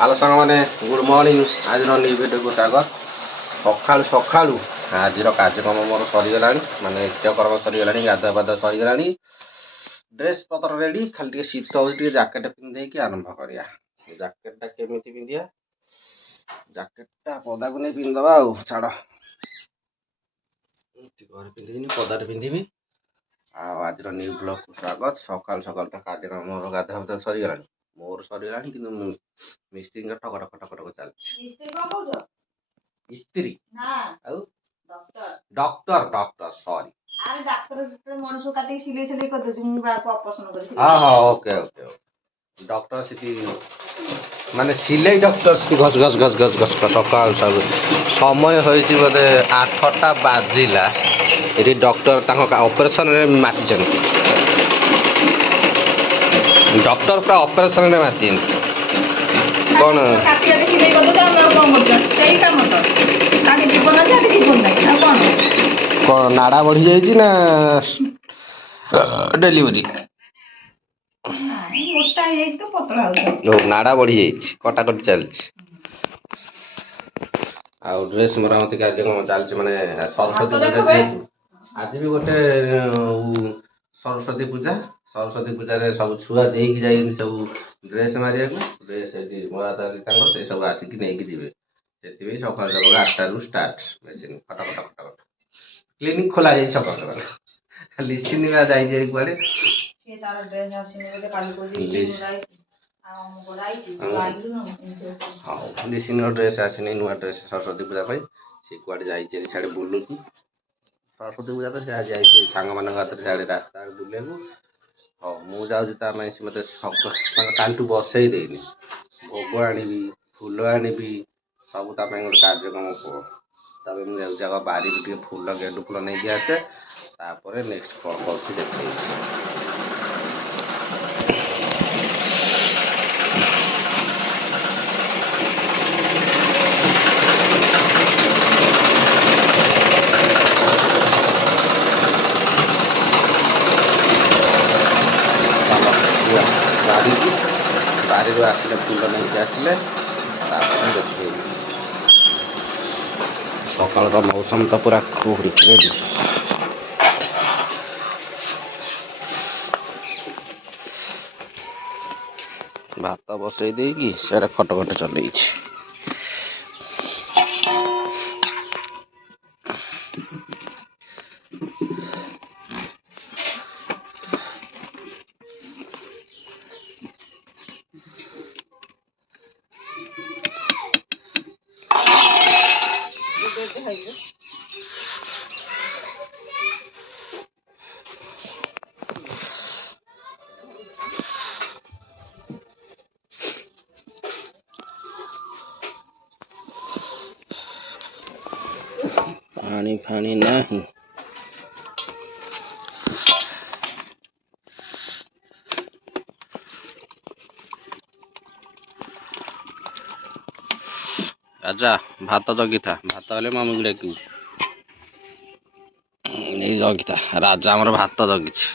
Hello ସାଙ୍ଗମାନେ, good morning. ଆଜିର new ଭିଡ଼ିଓକୁ ସ୍ୱାଗତ। ସକାଳୁ ସକାଳୁ ଆଜିର କାର୍ଯ୍ୟକ୍ରମ ମୋର ସରିଗଲାଣି, ମାନେ ନିତ୍ୟକର୍ମ ସରିଗଲାଣି, ଗାଧୁଆ ପାଧୁଆ ସରିଗଲାଣି, ଡ୍ରେସ୍ ପତ୍ର ରେଡ଼ି। ଖାଲି ଟିକେ ଶୀତ ହେଉଛି, ଟିକେ ଜ୍ୟାକେଟ୍ ପିନ୍ଧେଇକି ଆରମ୍ଭ କରିବା। ଜ୍ୟାକେଟ୍ଟା କେମିତି ପିନ୍ଧିବା? ଜ୍ୟାକେଟ୍ଟା ପଦାକୁ ନେଇ ପିନ୍ଧିଦେବା ଆଉ ଛାଡ଼, ଘରେ ପିନ୍ଧିବିନି, ପଦାରେ ପିନ୍ଧିବି। ଆଉ ଆଜିର ନ୍ୟୁ ବ୍ଲଗ୍କୁ ସ୍ୱାଗତ। ସକାଳୁ ସକାଳୁ ତ କାର୍ଯ୍ୟକ୍ରମ ମୋର ଗାଧୁଆ ପାଧୁଆ ସରିଗଲାଣି, ମୋର ସରିଗଲାଣି, କିନ୍ତୁ ମିସ୍ତ୍ରୀଙ୍କ ଟକଟକ ଟକଟକ ଚାଲିଛି। ଇସ୍ତ୍ରୀ ଆଉ ଡକ୍ଟର ସରି। ମଣିଷ କାଟିକି ସିଲେଇ ସିଲେଇ କରିଦଉଛି, ମୁଁ ଅପସନ୍ଦ କରି। ହଁ ଓକେ। ଡକ୍ଟର ସେଠି ମାନେ ସିଲେଇ ଡକ୍ଟର ସେଠି ଘସ ଘସ ସକାଳୁ ସବୁ ସମୟ ହୋଇଛି ବୋଧେ 8ଟା ବାଜିଲା। ଏଠି ଡକ୍ଟର ତାଙ୍କ ଅପରେସନରେ ମାତିଛନ୍ତି। ଡକ୍ଟର ପୁରା ଅପରେସନରେ ମାତିଛନ୍ତି। କ'ଣ ସିଲେଇ କରିଦଉଛି, ଆମେ ଆଉ କଣ କରୁଛୁ? ସେଇ କାମ ତ ତାକେ ଜୀବନ ଅଛି, ଆଜି ଜୀବନ ନାହିଁ। ଆଉ କଣ ନାଡ଼ା ବଢ଼ିଯାଇଛି ନା ଡେଲିଭରି? ନାଇଁ, ମୋଟା ହେଇଯାଇଛି ତ ପତଳା ହଉଛି। ନାଡ଼ା ବଢ଼ିଯାଇଛି, କଟାକଟି ଚାଲିଛି। ଆଉ ଡ୍ରେସ୍ ମରାମତି କାର୍ଯ୍ୟକ୍ରମ ଚାଲିଛି, ମାନେ ସରସ୍ୱତୀ ପୂଜା ଯେହେତୁ ଆଜି ବି ଗୋଟେ ସରସ୍ୱତୀ ପୂଜା। ସରସ୍ୱତୀ ପୂଜାରେ ସବୁ ଛୁଆ ଦେଇକି ଯାଇଛନ୍ତି ସବୁ ଡ୍ରେସ୍ ମାରିବାକୁ। ଡ୍ରେସ୍ ଏଠି ମରା ଚାଲିଛି ତାଙ୍କର, ସେ ସବୁ ଆସିକି ନେଇକି ଯିବେ। ସେଥିପାଇଁ ସକାଳୁ ସକାଳୁ 8ଟାରୁ ଷ୍ଟାର୍ଟ। ମେସିନ୍ ଖଟ। କ୍ଲିନିକ୍ ଖୋଲା ଯାଇଛି ସକାଳୁ ସକାଳୁ। ଲିସିନି ବା ଯାଇଛି କୁଆଡ଼େ। ହଉ, ଲିସିନିର ଡ୍ରେସ୍ ଆସିନି, ନୂଆ ଡ୍ରେସ୍ ସରସ୍ୱତୀ ପୂଜା ପାଇଁ। ସେ କୁଆଡ଼େ ଯାଇଛି, ସିଆଡ଼େ ବୁଲୁଛି। ସରସ୍ୱତୀ ପୂଜା ତ ସେ ଆଜି ଯାଇଛି ସାଙ୍ଗମାନଙ୍କ ହାତରେ ସିଆଡ଼େ ରାସ୍ତା ବୁଲିବାକୁ। ହଉ, ମୁଁ ଯାଉଛି ତା ପାଇଁ। ସେ ମୋତେ କାଲିଠୁ ବସେଇ ଦେଇନି। ଭୋଗ ଆଣିବି, ଫୁଲ ଆଣିବି, ସବୁ ତା ପାଇଁ ଗୋଟେ କାର୍ଯ୍ୟକ୍ରମ କୁହ। ତାପରେ ମୁଁ ଯାଉଛି ଆଗ ବାରିକି ଟିକେ ଫୁଲ, ଗେଣ୍ଡୁ ଫୁଲ ନେଇକି ଆସେ। ତାପରେ ନେକ୍ସଟ କ'ଣ କରୁଛି ଦେଖେଇବି। ବାରିରୁ ଆସିଲେ ଫୁଲ ନେଇକି ଆସିଲେ ତାପରେ ଦେଖେଇବି। ସକାଳର ମୌସମ ତ ପୁରା କୁହୁଡ଼ି ରେଡ଼ି। ଭାତ ବସେଇ ଦେଇକି ସିଆଡ଼େ ଖଟ ଚଲେଇଛି। ପାଣି ଫାଣି ନାହିଁ। ରାଜା ଭାତ ଜଗିଥା, ଭାତ ହେଲେ ମାମୁଁକୁ ଡାକିବୁ। ଏଇ ଜଗିଥା, ରାଜା ଆମର ଭାତ ଜଗିଛି।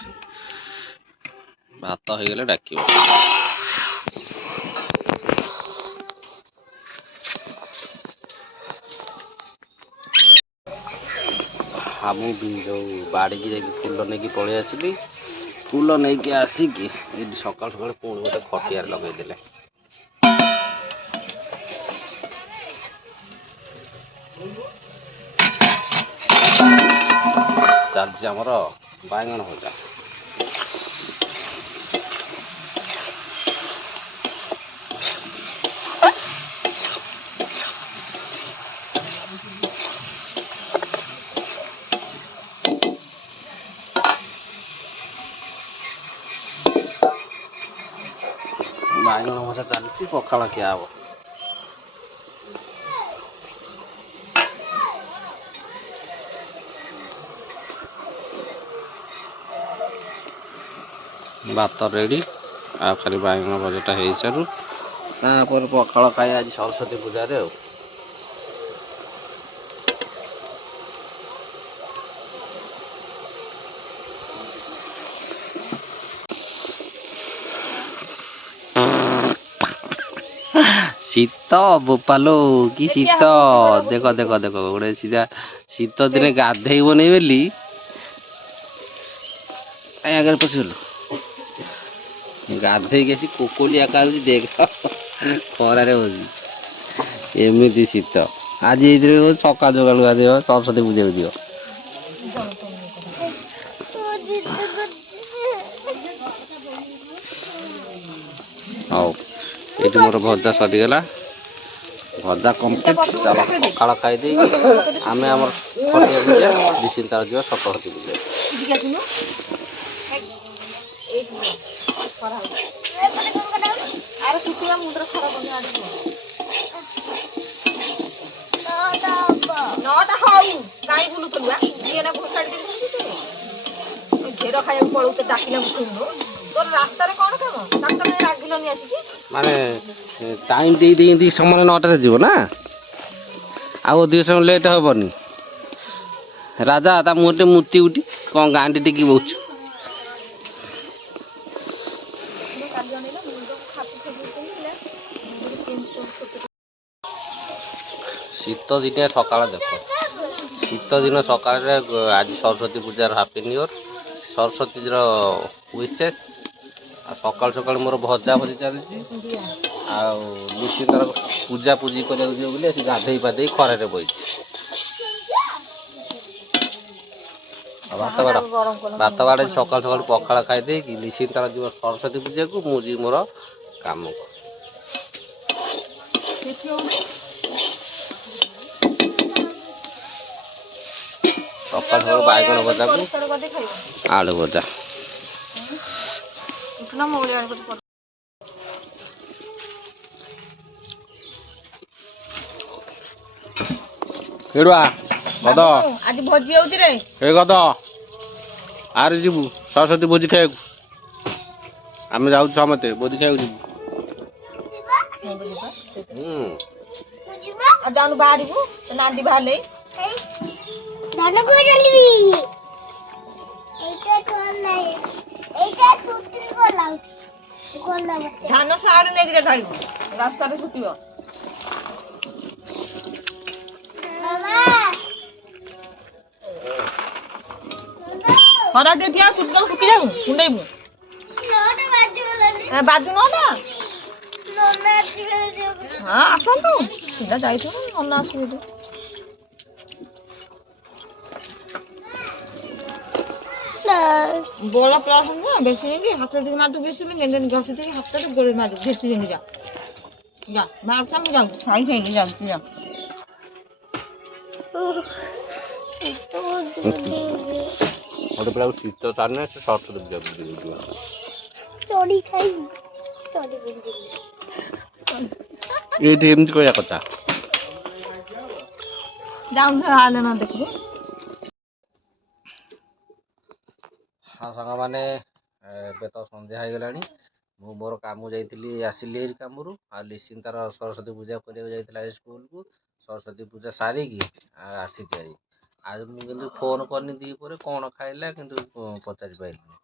ଭାତ ହେଇଗଲେ ଡାକିବ। ମୁଁ ଯେଉଁ ବାଡ଼ିକି ଯାଇକି ଫୁଲ ନେଇକି ପଳେଇ ଆସିଲି। ଫୁଲ ନେଇକି ଆସିକି ଏଇଠି ସକାଳୁ ସକାଳୁ ପୁଣି ଗୋଟେ ଖଟିଆରେ ଲଗେଇଦେଲେ। ଚାଲିଛି ଆମର ବାଇଗଣ ଭଜା। ବାଇଗଣ ଭଜା ଚାଲିଛି, ପଖାଳ ଖିଆ ହବ। ଭାତ ରେଡ଼ି, ଆଉ ଖାଲି ବାଇଗଣ ଭଜାଟା ହେଇସାରୁ ତାପରେ ପଖାଳ ଖାଇବା ଆଜି ସରସ୍ୱତୀ ପୂଜାରେ ଆଉ। ଶୀତ ବୋପାଲୋ କି ଶୀତ ଦେଖ ଦେଖ ଦେଖ ଗୋଟେ ସିଧା ଶୀତ ଦିନେ ଗାଧେଇବନି ବୋଲି କାଇଁ ଆଗରେ ପଶିଗଲୁ ଗାଧେଇକି ଆସି କୋକୋଟି ଆକାଉଛି ଦେଖ ଖରାରେ ବସି ଏମିତି ଶୀତ ଆଜି ଏଇଥିରେ ସକାଳୁ ସକାଳୁ ଗାଧେଇବ ସରସ୍ୱତୀ ପୂଜାକୁ ଯିବ ହଉ ଏଇଠି ମୋର ଭଜା ସରିଗଲା ଭଜା କମ୍ପ୍ଲିଟ୍ ଚାଲ ପଖାଳ ଖାଇଦେଇକି ଆମେ ଆମର ଖଟିଆକୁ ଯିବା ନିଶ୍ଚିନ୍ତ ଯିବା ସରସ୍ୱତୀ ପୂଜା ନଅଟା ହଉ କାଇଁ ବୁଲୁଥିଲୁ ଘେର ଖାଇବାକୁ ପଳଉଛ ଡାକିଲା ଶୁଣୁ ତୋର ରାସ୍ତାରେ କଣ କାମ ତାଙ୍କ ରାଗିଲନି ଆସିକି ମାନେ ଟାଇମ୍ ଦେଇ ଦେଇନ୍ତି ସମୟ 9ଟାରେ ଯିବ ନା ଆଉ ଅଧିକ ସମୟ ଲେଟ୍ ହବନି ରାଜା ତା ମୁହଁରେ ଟିକେ ମୁତି ଉଠି କ'ଣ ଗାଁଟି ଟିକେ ବହୁଛୁ ଶୀତ ଦିନିଆ ସକାଳ ଦେଖ ଶୀତ ଦିନ ସକାଳରେ ଆଜି ସରସ୍ୱତୀ ପୂଜାର ହାପି ନ୍ୟୁ ଇୟର୍ ସରସ୍ୱତୀର ୱିଶେସ୍ ଆଉ ସକାଳୁ ସକାଳୁ ମୋର ଭଜା ଭଜି ଚାଲିଛି ଆଉ ନିଶ୍ଚିନ୍ତ ପୂଜା ପୂଜି କରିବାକୁ ଯିବ ବୋଲି ଆସି ଗାଧେଇ ପାଧେଇ ଖରାରେ ବଇଛି ଭାତ ବାଡ଼ ସକାଳୁ ସକାଳୁ ପଖାଳ ଖାଇଦେଇକି ନିଶ୍ଚିନ୍ତ ଯିବ ସରସ୍ୱତୀ ପୂଜାକୁ ମୁଁ ଯିବି ମୋର କାମକୁ ସକାଳୁ ସକାଳୁ ବାଇଗଣ ଭଜାକୁ ଆଳୁ ଭଜା କେଡ଼ୁଆ ଗଦ ଆଜି ଭୋଜି ହଉଛି ରେ ଏ ଗଦ ଆରେ ଯିବୁ ସରସ୍ୱତୀ ଭୋଜି ଖାଇବାକୁ ଆମେ ଯାଉଛୁ ସମସ୍ତେ ଭୋଜି ଖାଇବାକୁ ଯିବୁ ଯାଉନୁ ବାହାରିବୁ ନାଣ୍ଡି ବାହାରିଲେ ଧାନ ସାଡେ ନେଇକି ଛାଡ଼ିବୁ ରାସ୍ତାରେ ଶୁଖିବ ଖରା ଟିକେ ଠିଆ ଚୁଟି ଶୁଖି ଯାଉ କୁଣ୍ଡେଇବୁ ବାଜୁ ନଅଟା ହଁ ଆସନ୍ତୁ ସିଧା ଯାଇଥିବ ନନା ଆସିବେ ଗୋଳ ପ୍ଲସ୍ ନୁହଁ ବେଶୀ ନେଇକି ହାତରେ ଟିକେ ମାରିଦୁ ବେଶୀ ନେଇ ଘଷି ଦେଇକି ହାତରେ ଗୋଳ ମାରିଦୁ ଘେସି ଯେମିତି ଯା ଯା ମାରୁଥା ମୁଁ ଯାଉଛି ସାଇ ସାଇଲି ଯାଉଛି ଯା ଗୋଟେ ପିଲାକୁ ଶୀତ ଚାଲିନେ ସେ ସରସ୍ୱତୀ ପୂଜା ବୁଲିଯିବ ଏଇଠି ଏମିତି କହିବା କଥା ଯାଉନ ହେଲେ ନ ଦେଖିବୁ ହଁ ସାଙ୍ଗମାନେ ଏବେ ତ ସନ୍ଧ୍ୟା ହେଇଗଲାଣି ମୁଁ ମୋର କାମ ଯାଇଥିଲି ଆସିଲି ଏଇ କାମରୁ ଆଉ ଲିସିନ୍ ତାର ସରସ୍ୱତୀ ପୂଜା କରିବାକୁ ଯାଇଥିଲା ଏ ସ୍କୁଲକୁ ସରସ୍ୱତୀ ପୂଜା ସାରିକି ଆସିଛି ଆଜି ଆଉ ମୁଁ କିନ୍ତୁ ଫୋନ୍ କରିନି ଦ୍ୱିପହରେ କ'ଣ ଖାଇଲା କିନ୍ତୁ ପଚାରି ପାରିଲିନି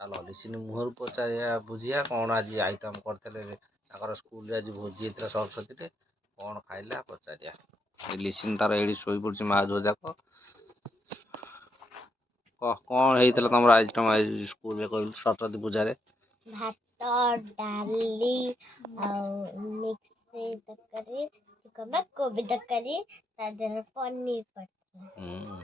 ଚାଲ ଲିସିନ୍ ମୁହଁରୁ ପଚାରିବା ବୁଝିବା କ'ଣ ଆଜି ଆଇଟମ୍ କରିଥିଲେ ତାଙ୍କର ସ୍କୁଲରେ ଆଜି ଭୋଜି ହେଇଥିଲା ସରସ୍ୱତୀରେ କ'ଣ ଖାଇଲା ପଚାରିବା ଲିସିନ୍ ତାର ଏଇଠି ଶୋଇପଡ଼ିଛି ମା ଝୁଅ ଯାକ କ'ଣ ହେଇଥିଲା ତମର ଆଜି ତମ ସ୍କୁଲରେ କହିଲୁ ସରସ୍ୱତୀ ପୂଜାରେ ଭାତ ଡାଲି ଆଉ ମିକ୍ସ ତରକାରୀ କୋବି ତରକାରୀ ତା ଦେହରେ ପନିର ପଡ଼ିଥିଲା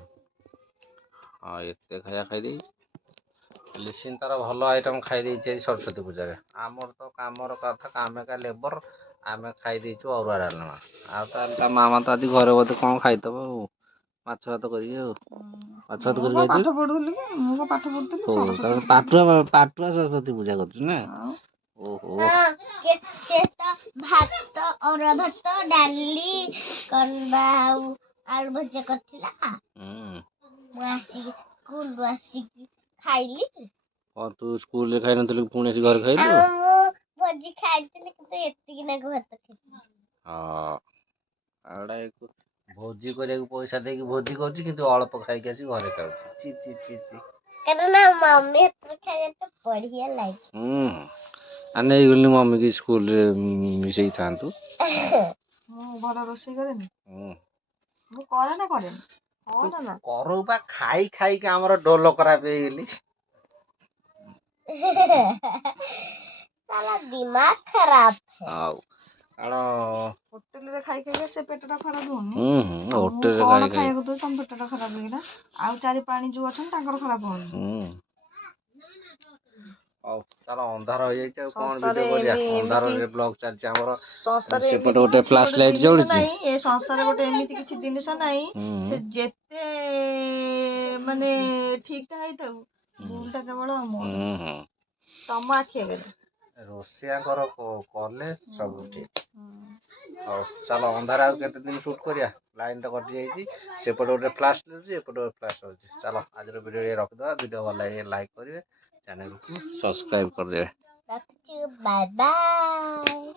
ହଁ ଏତେ ଖାଇବା ଖାଇଦେଇଛି ଲିସିନ୍ ତାର ଭଲ ଆଇଟମ୍ ଖାଇଦେଇଛି ଆଜି ସରସ୍ୱତୀ ପୂଜାରେ ଆମର ତ କାମର କଥା ଆମେ କା ଲେବର ଆମେ ଖାଇ ଦେଇଛୁ ଅରୁଆ ଡାଲମା ଆଉ ତାହେଲେ ତା ମାମା ତ ଆଜି ଘରେ ବୋଧେ କ'ଣ ଖାଇଦେବ ଆଉ ମାଛ ଭାତ କରିକି ଆଉ ମାଛ ଭାତ କରିକି ପାଠ ପଢୁଥିଲି ମୁଁ ପାଠ ପଢୁଥିଲି ପାଟୁଆ ସରସ୍ୱତୀ ପୂଜା କରୁଛୁ ନା ଓହୋ ଭାତ ଅରୁଆ ଭାତ ଡାଲି ଆଉ ଆଳୁ ଭଜା କରିଥିଲା ମୁଁ ଆସିକି ସ୍କୁଲରୁ ଆସିକି ଖାଇଲି ତୁ ସ୍କୁଲରେ ଖାଇନଥିଲୁ ପୁଣି ଆସି ଘରେ ଖାଇଲୁ ମୁଁ ଭୋଜି ଖାଇଥିଲି କିନ୍ତୁ ଏତିକି ନାକୁ ଭାତ ଖାଇଥିଲି ଭୋଜି କରିବାକୁ ପଇସା ଦେଇକି ଭୋଜି କରୁଛି କିନ୍ତୁ ଅଳ୍ପ ଖାଇକି ଆସି ଘରେ ଖାଉଛି ଚି ଚି ଚି ଚି କାରଣ ମମ୍ମି ହାତରେ ଖାଇବା ତ ବଢିଆ ଲାଗେ ନେଇଗଲି ମମି କି ସ୍କୁଲରେ ମିଶେଇ ଥାନ୍ତୁ। ମୁଁ ଭଲ ରୋଷେଇ କରେନି, ହୁଁ ମୁଁ କରେ ନା କରେନି, ହଁ ନା ନା। କରୁ ବା ଖାଇ ଖାଇକି ଆମର ଡୋଲ ଖରାପ ହେଇଗଲି। साला दिमाग खराब है। ଆଉ କାରଣ ହୋଟେଲରେ ଖାଇ ଖାଇକା ସେ ପେଟଟା ଖରାପ ହଉନି। ମୁଁ ହୋଟେଲରେ କଣ ଖାଇ ଖାଇ ଖାଇବାକୁ ଦଉଛି ତମ ପେଟଟା ଖରାପ ହେଇକିନା? ଆଉ ଚାରି ପାଞ୍ଚ ଯୋଉ ଅଛନ୍ତି ତାଙ୍କର ଖରାପ ହଉନି। ହଉ ତାର ଅନ୍ଧାର ହେଇଯାଇଛି ଆଉ କଣ ସଂସାରରେ ଭିଡିଓ କରିବା? ଏମିତି ଅନ୍ଧାରରେ ବ୍ଲଗ ଚାଲିଛି ଆମର। ସଂସାରରେ ସେପଟେ ଏମିତି ଗୋଟେ କିଛି ଫ୍ଲାସ ଗୋଟେ ଲାଇଟ ଜିନିଷ ଜଳୁଛି। ନାହିଁ, ଏ ସଂସାରରେ ଗୋଟେ ଏମିତି କିଛି ଜିନିଷ ନାହିଁ ସେ ଯେତେ ମାନେ ଠିକଟା ହେଇଥାଉ ଭୁଲଟା କେବଳ ମୋର, ତମ ଆଖି ଆଗରେ। ରୋଷେଇଆଙ୍କର କଲେ ସବୁ ଠିକ। ହଉ ଚାଲ ଅନ୍ଧାର ଆଉ କେତେ ଦିନ ସୁଟ କରିବା? ଲାଇନ ତ କଟି ଯାଇଛି, ସେପଟେ ଗୋଟେ ଫ୍ଲାସ ଦେଉଛି, ଏପଟେ ଗୋଟେ ଫ୍ଲାସ ହେଉଛି। ଚାଲ ଆଜିର ଭିଡ଼ିଓ ରଖିଦେବା। ଭିଡ଼ିଓ ଭଲ ଲାଗେ ଲାଇକ୍ କରିବେ, ଚ୍ୟାନେଲକୁ ସବସ୍କ୍ରାଇବ କରିଦେବେ। Bye bye.